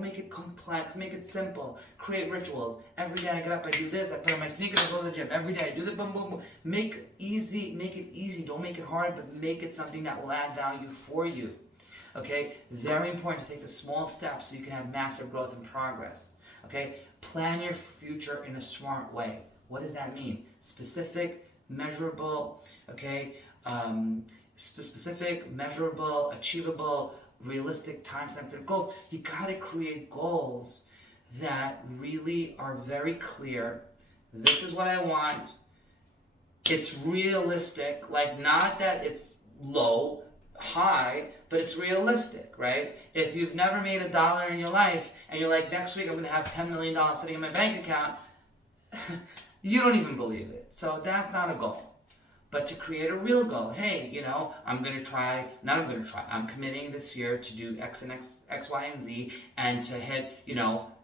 make it complex, make it simple. Create rituals. Every day I get up, I do this, I put on my sneakers, I go to the gym. Every day I do the boom, boom, boom. Make it easy. Don't make it hard, but make it something that will add value for you. Okay? Very important to take the small steps so you can have massive growth and progress. Okay? Plan your future in a smart way. What does that mean? Specific, measurable, okay? Specific, measurable, achievable, realistic, time-sensitive goals. You gotta create goals that really are very clear. This is what I want. It's realistic, like not that it's low, high, but it's realistic, right? If you've never made $1 in your life and you're like, next week I'm gonna have $10 million sitting in my bank account, you don't even believe it. So that's not a goal. But to create a real goal, hey, I'm committing this year to do X, Y, and Z, and to hit,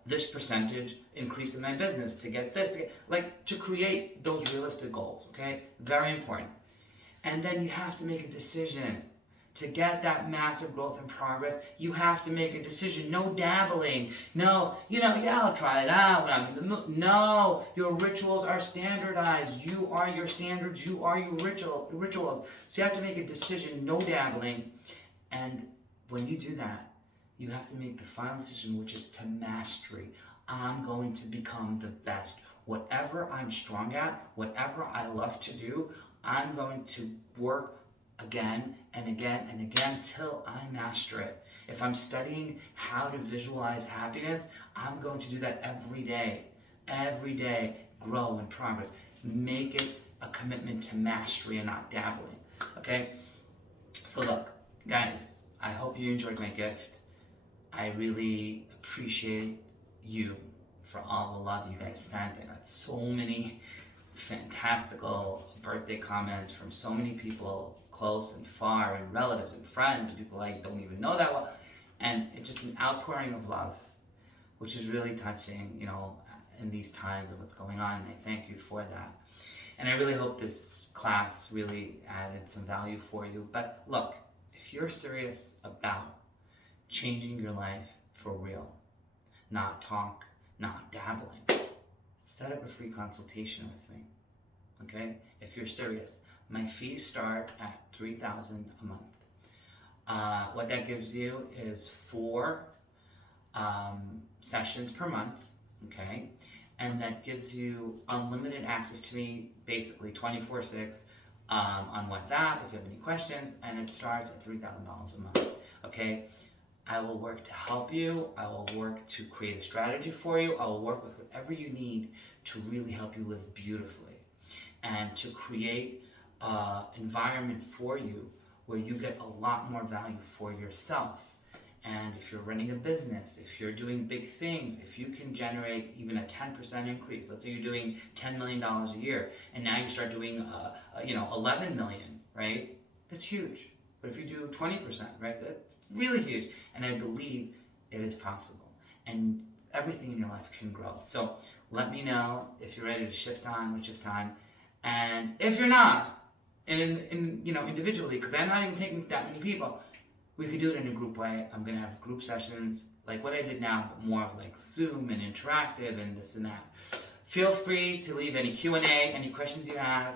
this percentage increase in my business, to get this, to create those realistic goals, okay? Very important. And then you have to make a decision. To get that massive growth and progress, you have to make a decision. No dabbling. No, I'll try it out when I'm in the mood. No, your rituals are standardized. You are your standards. You are your rituals. So you have to make a decision. No dabbling. And when you do that, you have to make the final decision, which is to mastery. I'm going to become the best. Whatever I'm strong at, whatever I love to do, I'm going to work again and again and again till I master it. If I'm studying how to visualize happiness, I'm going to do that every day. Every day, grow and progress. Make it a commitment to mastery and not dabbling. Okay? So look, guys, I hope you enjoyed my gift. I really appreciate you for all the love you guys sent. I got so many fantastical birthday comments from so many people, close and far, and relatives and friends, and people I don't even know that well. And it's just an outpouring of love, which is really touching, in these times of what's going on. And I thank you for that. And I really hope this class really added some value for you. But look, if you're serious about changing your life for real, not talk, not dabbling, set up a free consultation with me. Okay? If you're serious. My fees start at $3,000 a month. What that gives you is 4 sessions per month, okay? And that gives you unlimited access to me, basically 24/6 on WhatsApp if you have any questions, and it starts at $3,000 a month, okay? I will work to help you. I will work to create a strategy for you. I will work with whatever you need to really help you live beautifully and to create environment for you where you get a lot more value for yourself. And if you're running a business, if you're doing big things, if you can generate even a 10% increase, let's say you're doing $10 million a year, and now you start doing 11 million, right? That's huge. But if you do 20%, right, that's really huge. And I believe it is possible. And everything in your life can grow. So let me know if you're ready to shift on with Shiftan. And if you're not, individually, because I'm not even taking that many people, we could do it in a group way. I'm gonna have group sessions like what I did now, but more of like Zoom and interactive and this and that. Feel free to leave any Q&A, any questions you have.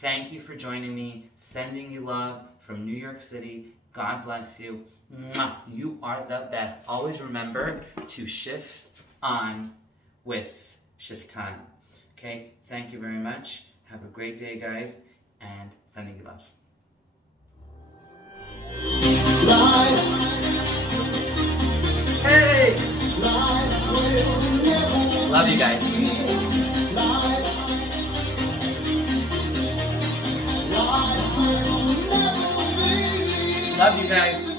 Thank you for joining me. Sending you love from New York City. God bless you. Mwah. You are the best. Always remember to shift on with Shiftan. Okay, thank you very much. Have a great day, guys, and sending you love. Love you guys. Love you guys.